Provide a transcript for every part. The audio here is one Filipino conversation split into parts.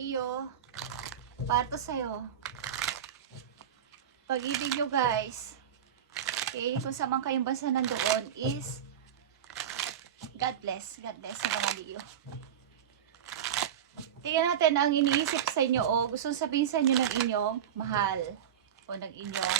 Leo, para to sa'yo. Pag-ibig nyo guys, okay, kung saan man kayong bansa nandoon is God bless sa mga Leo. Tingnan natin ang iniisip sa inyo o gustong sabihin sa inyo ng inyong mahal o ng inyong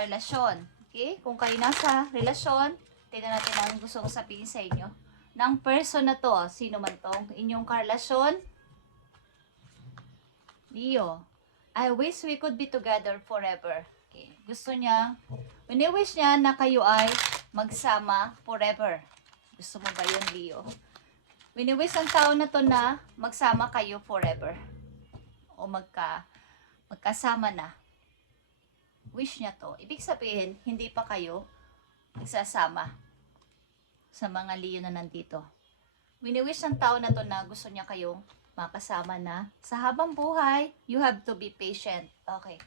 relasyon. Okay? Kung kayo nasa relasyon, tingnan natin ang gustong sabihin sa inyo ng person na to. Sino man tong inyong karelasyon? Leo, I wish we could be together forever. Okay. Gusto niya, wini-wish niya na kayo ay magsama forever. Gusto mo ba yun, Leo? Wini-wish ang tao na to na magsama kayo forever. O magkasama na. Wish niya to. Ibig sabihin, hindi pa kayo nagsasama sa mga Leo na nandito. Wini-wish ng tao na to na gusto niya kayong makasama na sa habang buhay. You have to be patient. Okay.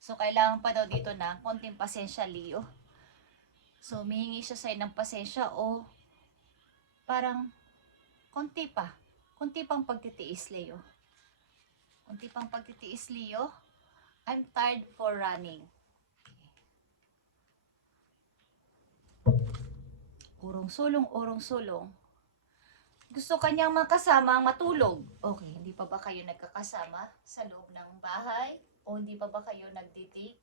So, kailangan pa daw dito na konting pasensya, Leo. So, mihingi siya sa'yo ng pasensya o parang konti pang pagtitiis, Leo. Konti pang pagtitiis, Leo. I'm tired for running. Urong-sulong. Gusto kanyang makasama ang matulog. Okay, hindi pa ba kayo nagkakasama sa loob ng bahay? O hindi pa ba kayo nagdi-date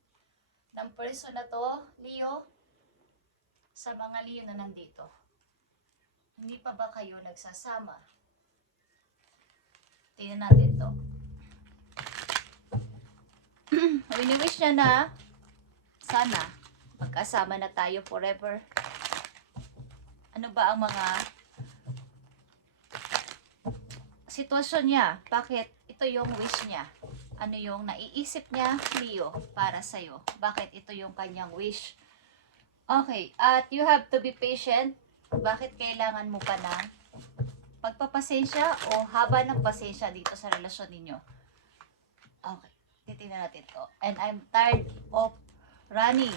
ng person na to, Leo? Sa mga Leo na nandito. Hindi pa ba kayo nagsasama? Tingnan natin to. Wini-wish niya na sana magkasama na tayo forever. Ano ba ang mga sitwasyon niya? Bakit ito yung wish niya? Ano yung naiisip niya, Leo, para sa'yo? Bakit ito yung kanyang wish? Okay, at you have to be patient. Bakit kailangan mo pa ng pagpapasensya o haba ng pasensya dito sa relasyon ninyo? Okay, titignan natin to. And I'm tired of running.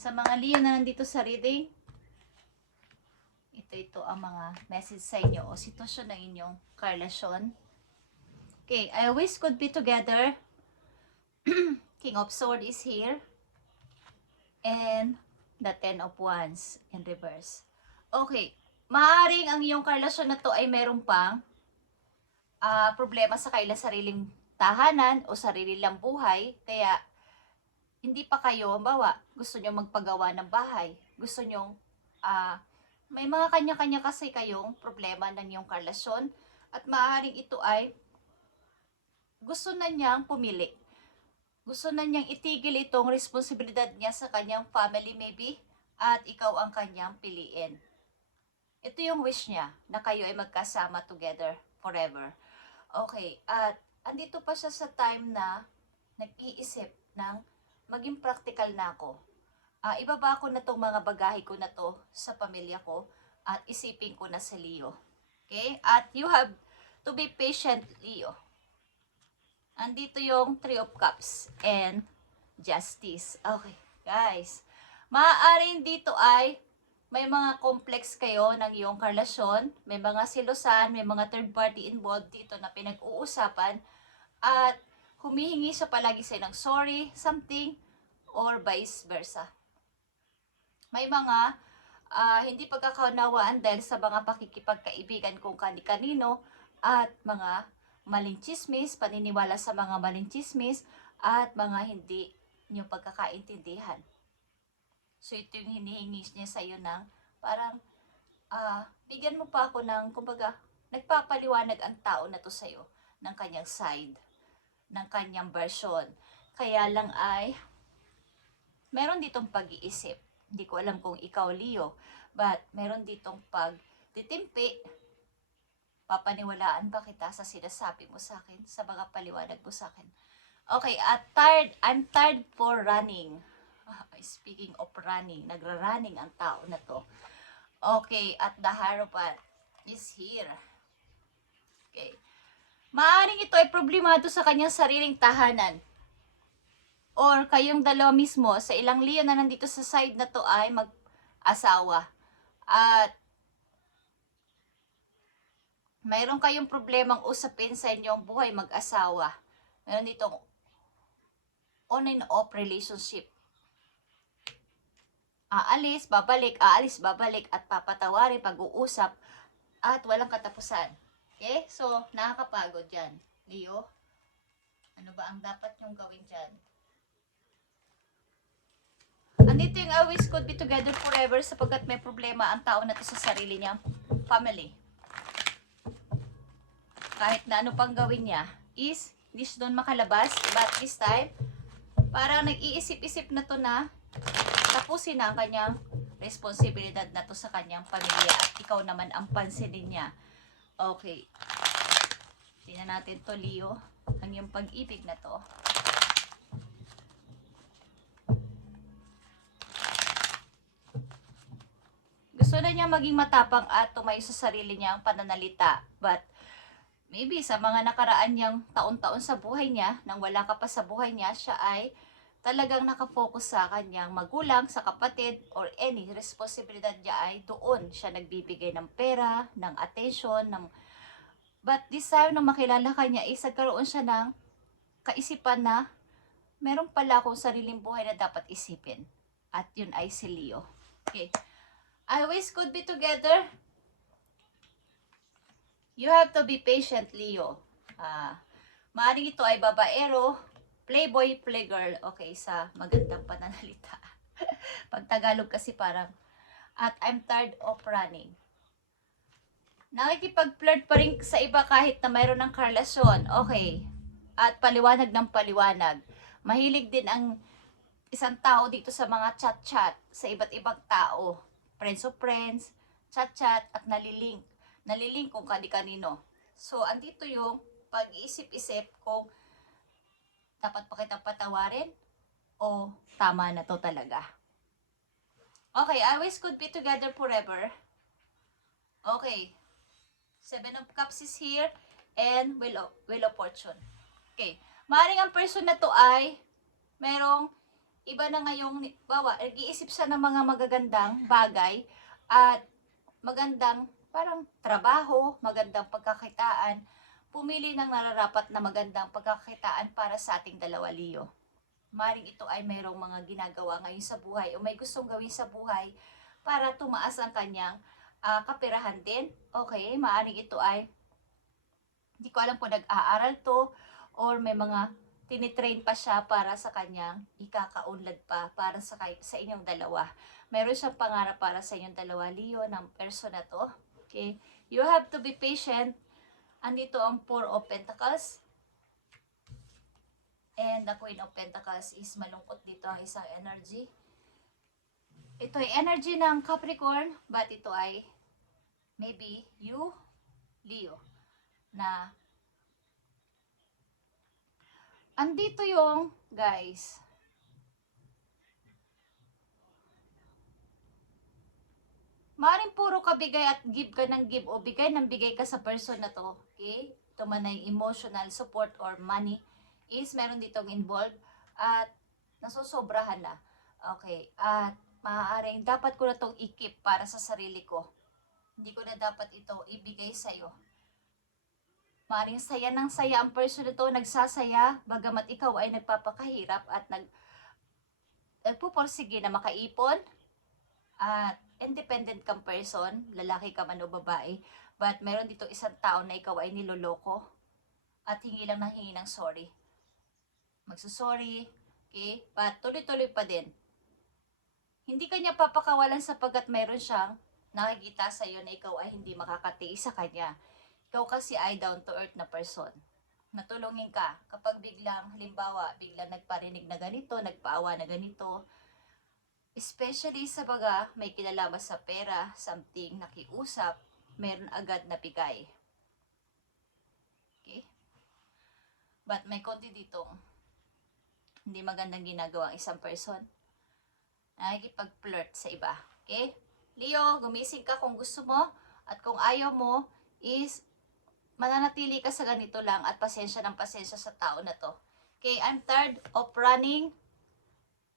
Sa mga Leo na nandito sa reading, ito ang mga message sa inyo o sitwasyon ng inyong karelasyon. Okay, I wish could be together. King of Swords is here. And the Ten of Wands in reverse. Okay, maaaring ang iyong karelasyon na to ay meron pang problema sa kailang sariling tahanan o sarili lang buhay. Kaya, hindi pa kayo, halimbawa, gusto nyo magpagawa ng bahay. Gusto nyo, may mga kanya-kanya kasi kayong problema ng iyong karelasyon. At maaaring ito ay gusto na niyang pumili. Gusto na niyang itigil itong responsibilidad niya sa kanyang family maybe. At ikaw ang kanyang piliin. Ito yung wish niya, na kayo ay magkasama together forever. Okay, at andito pa siya sa time na nag-iisip ng maging practical na ako. Ibaba ko na tong mga bagahe ko na to sa pamilya ko at isipin ko na si Leo. Okay? At you have to be patient, Leo. Andito yung Three of Cups and Justice. Okay, guys. Maaaring dito ay may mga complex kayo ng iyong karelasyon, may mga silosan, may mga third party involved dito na pinag-uusapan at humihingi siya palagi sa ng sorry, something, or vice versa. May mga hindi pagkakaunawaan dahil sa mga pakikipagkaibigan kung kani-kanino at mga maling chismis, paniniwala sa mga maling chismis at mga hindi niyo pagkakaintindihan. So ito yung hinihingi niya sa iyo ng parang bigyan mo pa ako ng, kumbaga, nagpapaliwanag ang tao na to sa iyo ng kanyang side, ng kanyang version. Kaya lang ay meron ditong pag-iisip. Hindi ko alam kung ikaw, Leo, but meron ditong pagtitimpi. Papaniwalaan ba kita sa sinasabi mo sa akin, sa mga paliwanag mo sa akin? Okay, I'm tired for running. Speaking of running, nagra-running ang tao na to. Okay, at the Hierophant is here. Okay. Maaring ito ay problemado sa kanyang sariling tahanan. Or kayong dalawa mismo, sa ilang Leo na nandito sa side na to ay mag-asawa. At mayroon kayong problemang usapin sa inyong buhay mag-asawa. Meron ditong on and off relationship. Aalis, babalik, at papatawarin, pag-uusap, at walang katapusan. Okay? So, nakakapagod yan. Leo, ano ba ang dapat nyong gawin dyan? Andito yung always could be together forever sapagkat may problema ang tao na to sa sarili niya, family. Kahit na ano pang gawin niya, is, hindi siya doon makalabas, but this time, parang nag-iisip-isip na to na tapusin na ang kanyang responsibilidad na to sa kanyang pamilya at ikaw naman ang pansinin niya. Okay. Tingnan natin to, Leo. Ang iyong pag-ibig na to. Gusto na niya maging matapang at tumayo sa sarili niyang pananalita. But, maybe sa mga nakaraan niyang taon-taon sa buhay niya, nang wala ka pa sa buhay niya, siya ay talagang nakafocus sa kanyang magulang, sa kapatid, or any responsibilidad niya ay doon. Siya nagbibigay ng pera, ng attention, but this time, nung makilala ka niya, nagkaroon siya ng kaisipan na meron pala akong sariling buhay na dapat isipin. At yun ay si Leo. Okay. I wish could be together. You have to be patient, Leo. Maaaring ito ay babaero, playboy, playgirl. Okay, sa magandang pananalita. Pag Tagalog kasi parang, at I'm tired of running. Nakikipag-flirt pa rin sa iba kahit na mayroon ng karelasyon. Okay. At paliwanag ng paliwanag. Mahilig din ang isang tao dito sa mga chat-chat sa iba't ibang tao. Friends of friends, chat-chat, at nalilink. Nalilink kung kani-kanino. So, andito yung pag-iisip-isip kung dapat pa kitang patawarin o tama na to talaga. Okay, I wish could be together forever. Okay. 7 of Cups is here and Wheel of Fortune. Okay. Maaaring ang person na to ay merong iba na ngayong, nag-iisip siya ng mga magagandang bagay at magandang parang trabaho, magandang pagkakitaan, pumili ng nararapat na magandang pagkakitaan para sa ating dalawa, Leo. Maring ito ay mayroong mga ginagawa ngayon sa buhay o may gustong gawin sa buhay para tumaas ang kanyang kaperahan din. Okay, maring ito ay, hindi ko alam kung nag-aaral to or may mga tinitrain pa siya para sa kanyang ikakaunlad pa para sa inyong dalawa. Meron siyang pangarap para sa inyong dalawa, Leo, ng person na to. Okay, you have to be patient. Andito ang 4 of Pentacles. And the Queen of Pentacles is malungkot dito ang isang energy. Ito ay energy ng Capricorn, but ito ay maybe you, Leo, na andito yung, guys, maaaring puro ka bigay at give ka ng give o bigay ng bigay ka sa person na to. Okay? Ito man ay emotional support or money is meron ditong involved at nasusobrahan na. Okay. At maaaring dapat ko na itong i-keep para sa sarili ko. Hindi ko na dapat ito ibigay sa'yo. Maaaring saya ng saya ang person na to, nagsasaya, bagamat ikaw ay nagpapakahirap at nagpuporsige na makaipon at independent kang person, lalaki ka man o babae, but meron dito isang tao na ikaw ay niloloko at hingi lang ng hingi ng sorry. Magsusorry, okay? But tuloy-tuloy pa din. Hindi kanya papakawalan sapagkat meron siyang nakikita sa iyo na ikaw ay hindi makakatiis sa kanya. Ikaw kasi ay down to earth na person. Natulungin ka kapag biglang, halimbawa, biglang nagparinig na ganito, nagpaawa na ganito, especially sa baga may kinalaman sa pera, something nakiusap, meron agad na bigay. Okay? But may konti ditong hindi magandang ginagawa ang isang person. Nakikipag-flirt sa iba. Okay? Leo, gumising ka kung gusto mo at kung ayaw mo is mananatili ka sa ganito lang at pasensya ng pasensya sa tao na to. Okay? I'm tired of running.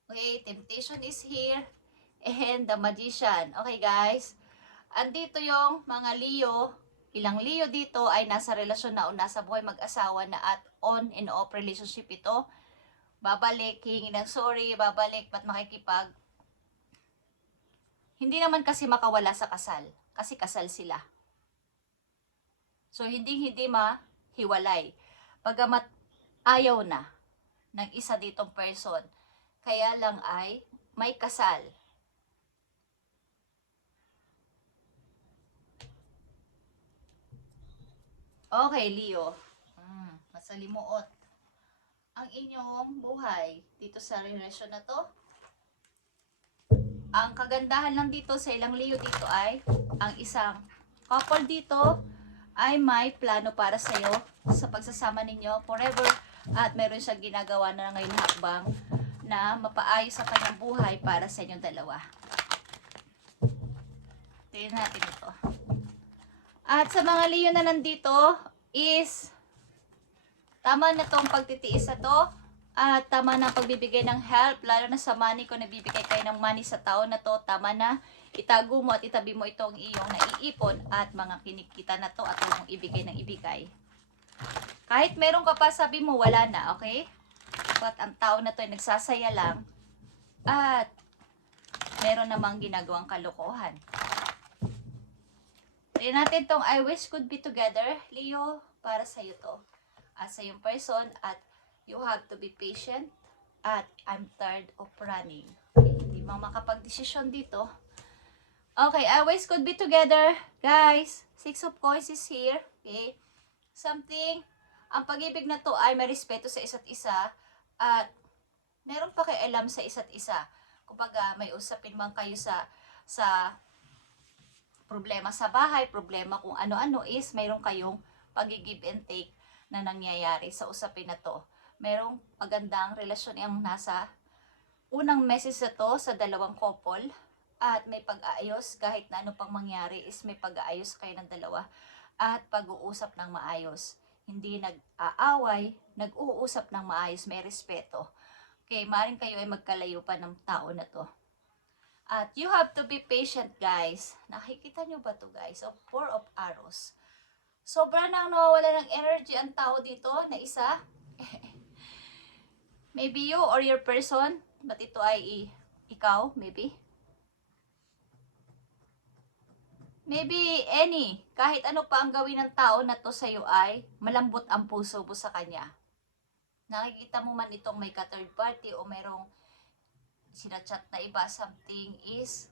Okay, temptation is here. And the magician. Okay, guys. Andito yung mga Leo. Ilang Leo dito ay nasa relasyon na o nasa buhay mag-asawa na at on and off relationship ito. Babalik, hihingi ng sorry, babalik, ba't makikipag? Hindi naman kasi makawala sa kasal. Kasi kasal sila. So, hindi mahiwalay. Bagamat ayaw na ng isa ditong person. Kaya lang ay may kasal. Okay, Leo. Masalimuot ang inyong buhay dito sa relasyon na to. Ang kagandahan lang dito sa ilang Leo dito ay ang isang couple dito ay may plano para sa'yo sa pagsasama ninyo forever at meron siyang ginagawa na ngayon hakbang na mapaayos sa kanyang buhay para sa inyong dalawa. Tingnan natin ito. At sa mga Leo na nandito is tama na tong pagtitiis na to at tama na pagbibigay ng help, lalo na sa money kung nagbibigay kayo ng money sa tao na to, tama na itago mo at itabi mo itong iyong naiipon at mga kinikita na to at mong ibigay ng ibigay. Kahit meron ka pa, sabi mo wala na, okay? But ang tao na to ay nagsasaya lang at meron namang ginagawang kalokohan. Tignan natin tong I wish could be together, Leo, para sa'yo to. At sa yung person at you have to be patient at I'm tired of running. Okay, hindi mo makapag-desisyon dito. Okay, I wish could be together. Guys, 6 of coins is here. Okay, something, ang pag-ibig na to ay may respeto sa isa't isa at meron pa kayo alam sa isa't isa. Kumbaga, may usapin man kayo sa problema sa bahay, problema kung ano-ano is mayroon kayong pag-give and take na nangyayari sa usapin na to. Merong magandang relasyon yung nasa unang message na to sa dalawang couple at may pag-aayos kahit na ano pang mangyari is may pag-aayos kayo ng dalawa at pag-uusap ng maayos. Hindi nag-aaway, nag-uusap ng maayos, may respeto. Okay, maaaring kayo ay magkalayo pa ng tao na to. At you have to be patient, guys. Nakikita nyo ba to, guys? So, 4 of arrows. Sobra nang nawawala ng energy ang tao dito na isa. Maybe you or your person, but ito ay ikaw, maybe. Maybe any, kahit ano pa ang gawin ng tao na to sa'yo ay malambot ang puso mo sa kanya. Nakikita mo man itong may ka-third party o merong sinachat na iba, something is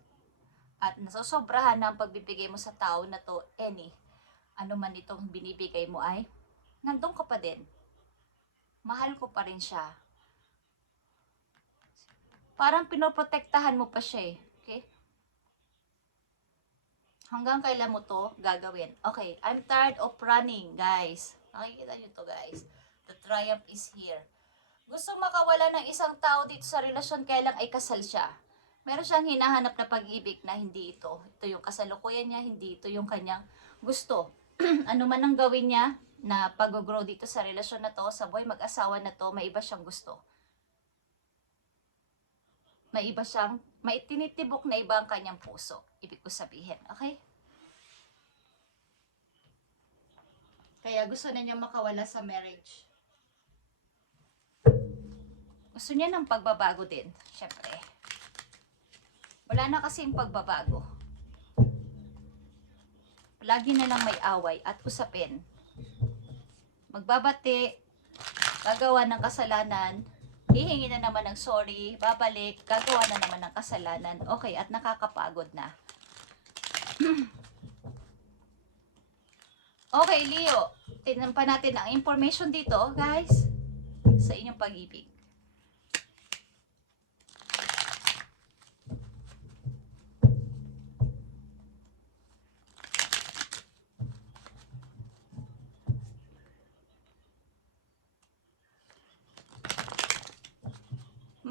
at nasosobrahan na ang pagbibigay mo sa tao na to, any. Ano man itong binibigay mo ay, nandun ka pa din. Mahal ko pa rin siya. Parang pinoprotektahan mo pa siya eh. Okay? Hanggang kailan mo to gagawin. Okay, I'm tired of running, guys. Nakikita nyo to, guys. The triumph is here. Gusto makawala ng isang tao dito sa relasyon, kaya lang ay kasal siya. Meron siyang hinahanap na pag-ibig na hindi ito. Ito yung kasalukuyan niya, hindi ito yung kanyang gusto. Ano man ang gawin niya na pag-grow dito sa relasyon na to, sa buhay mag-asawa na to, may iba siyang gusto. May iba siyang, may tinitibok na iba ang kanyang puso. Ibig ko sabihin, okay? Kaya gusto na niya makawala sa marriage. Gusto niya ng pagbabago din, syempre. Wala na kasing pagbabago. Lagi na lang may away at usapin. Magbabati, gagawa ng kasalanan, hihingi na naman ng sorry, babalik, gagawa na naman ng kasalanan. Okay, at nakakapagod na. Okay, Leo. Tignan pa natin ang information dito, guys, sa inyong pag-ibig.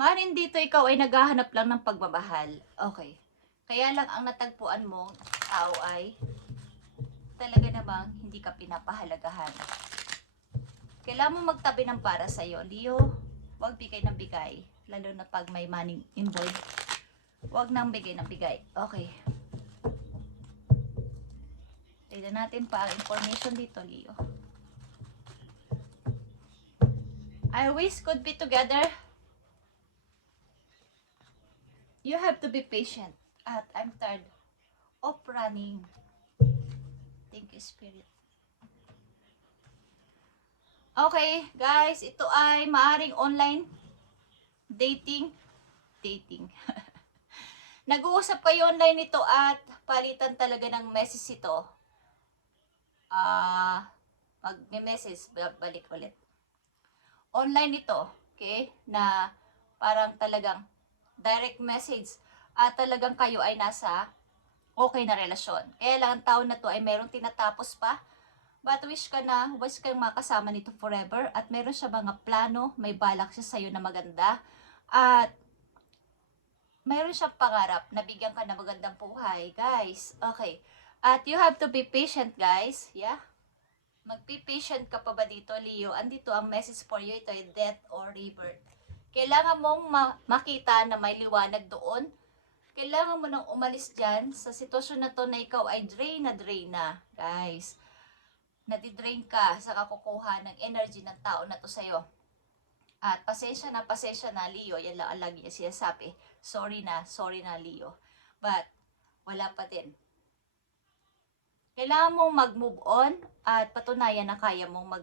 Maaaring dito ikaw ay naghahanap lang ng pagmamahal. Okay. Kaya lang ang natagpuan mong tao ay talaga namang hindi ka pinapahalagahan. Kailangan mo magtabi ng para sa'yo. Leo, huwag bigay ng bigay. Lalo na pag may money involved. Huwag nang bigay ng bigay. Okay. Tignan natin pa ang information dito, Leo. I wish could be together. You have to be patient. At I'm tired of running. Thank you, Spirit. Okay, guys. Ito ay maaring online dating. Nag-uusap kayo online nito at palitan talaga ng message ito. Mag-message, balik ulit. Online ito, okay? Na parang talagang direct message at talagang kayo ay nasa okay na relasyon. Kaya lang ang taon na to ay merong tinatapos pa, but wish kang makasama nito forever at meron siya mga plano, may balak siya sa'yo na maganda at meron siyang pangarap na bigyan ka ng magandang buhay, guys. Okay. At you have to be patient, guys. Yeah. Magpi-patient ka pa ba dito, Leo? Andito ang message for you. Ito ay death or rebirth. Kailangan mong makita na may liwanag doon. Kailangan mo nang umalis dyan sa sitwasyon na to na ikaw ay drain na, guys. Nadidrain ka sa kakukuha ng energy ng tao na to sa'yo. At pasensya na, Leo. Yan lang ang lagi niya sinasabi. Sorry na, Leo. But, wala pa din. Kailangan mong mag-move on at patunayan na kaya mong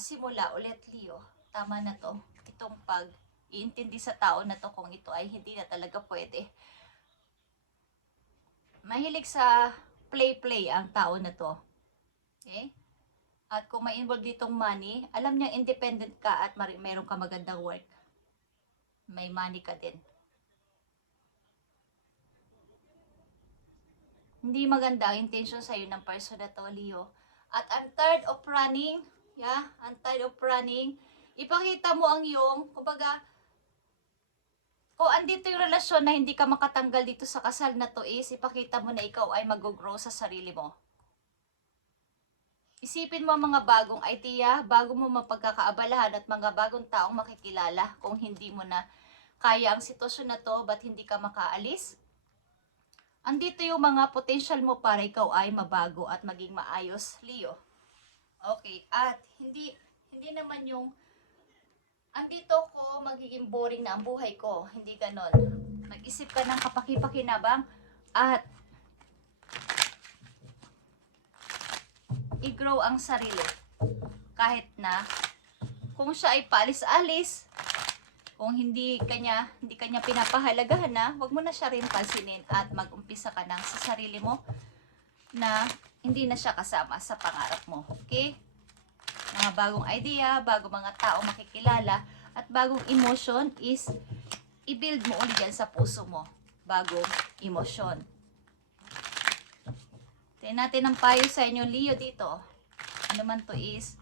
simula ulit, Leo. Tama na to. Itong pag-iintindi sa tao na to kung ito ay hindi na talaga pwede. Mahilig sa play ang tao na to. Okay? At kung may involved ditong money, alam niya independent ka at meron ka magandang work. May money ka din. Hindi maganda ang intention sa'yo ng person na to, Leo. At I'm tired of running. Yeah, I'm tired of running. Ipakita mo ang iyong, kumbaga, kung andito yung relasyon na hindi ka makatanggal dito sa kasal na to is, ipakita mo na ikaw ay mag-grow sa sarili mo. Isipin mo mga bagong idea, bago mo mapagkakaabalahan at mga bagong taong makikilala kung hindi mo na kaya ang sitwasyon na to, ba't hindi ka makaalis? Andito yung mga potential mo para ikaw ay mabago at maging maayos, Leo. Okay, at hindi naman yung andito ko magiging boring na ang buhay ko. Hindi ganon. Mag-isip ka ng kapaki-pakinabang at i-grow ang sarili. Kahit na kung siya ay paalis-alis, kung hindi kanya pinapahalagahan na, wag mo na siya rin pansinin at mag-umpisa ka nang sa sarili mo na hindi na siya kasama sa pangarap mo. Okay? Mga bagong idea, bagong mga tao makikilala, at bagong emotion is i-build mo ulit yan sa puso mo. Bagong emosyon. Tingnan natin ang payo sa inyo, Leo, dito. Ano man to is,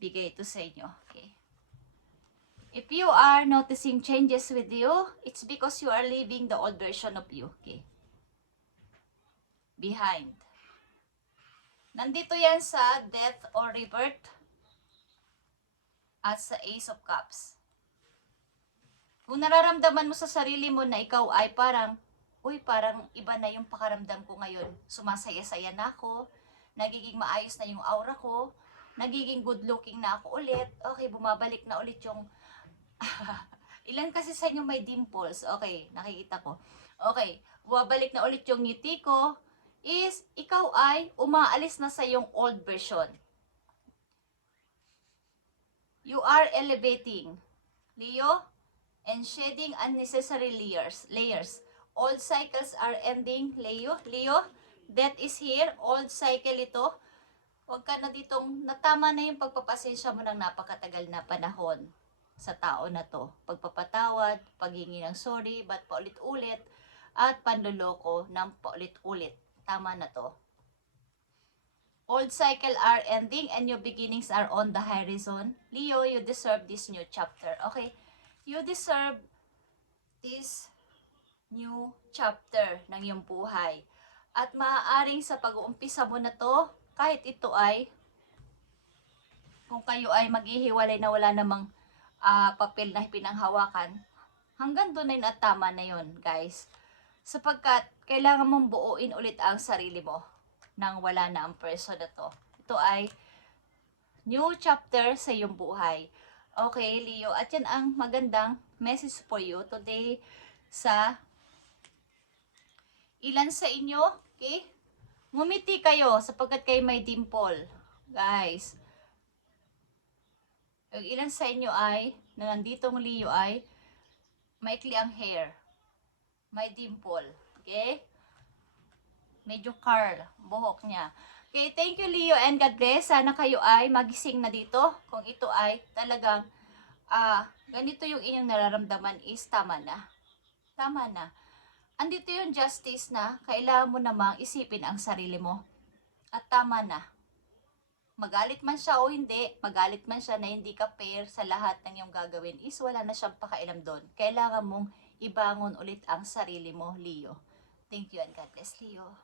bigay ito sa inyo. Okay? If you are noticing changes with you, it's because you are leaving the old version of you. Okay? Behind. Nandito yan sa death or rebirth at sa Ace of Cups. Kung nararamdaman mo sa sarili mo na ikaw ay parang iba na yung pakaramdam ko ngayon. Sumasaya-saya na ako, nagiging maayos na yung aura ko, nagiging good looking na ako ulit, okay, bumabalik na ulit yung ilan kasi sa inyo may dimples? Okay, nakikita ko. Okay, bumabalik na ulit yung ngiti ko, is ikaw ay umaalis na sa yung old version. You are elevating, Leo, and shedding unnecessary layers. Old cycles are ending, Leo. Death is here. Old cycle ito. Huwag ka na ditong, natama na yung pagpapasensya mo ng napakatagal na panahon sa tao na to. Pagpapatawad, paghingi ng sorry, ba't paulit-ulit, at panluloko ng paulit-ulit. Tama na to. Old cycle are ending and new beginnings are on the horizon. Leo, you deserve this new chapter. Okay? You deserve this new chapter ng iyong buhay. At maaaring sa pag-uumpisa mo na to, kahit ito ay, kung kayo ay maghihiwalay na wala namang papel na pinanghawakan, hanggang doon ay natama na yon, guys. Sapagkat kailangan mong buuin ulit ang sarili mo. nang wala na ang person na to. Ito ay new chapter sa iyong buhay. Okay, Leo. At yan ang magandang message for you today sa ilan sa inyo. Okay? Ngumiti kayo sapagkat kayo may dimple. Guys. Yung ilan sa inyo ay, na nanditong Leo ay, maikli ang hair. May dimple. Okay? Medyo curl. Buhok niya. Okay, thank you Leo and God bless. Sana kayo ay magising na dito. Kung ito ay talagang ganito yung inyong nararamdaman is tama na. Tama na. Andito yung justice na kailangan mo namang isipin ang sarili mo. At tama na. Magalit man siya o hindi, magalit man siya na hindi ka fair sa lahat ng iyong gagawin is wala na siyang pakailam doon. Kailangan mong ibangon ulit ang sarili mo, Leo. Thank you and God bless, Leo.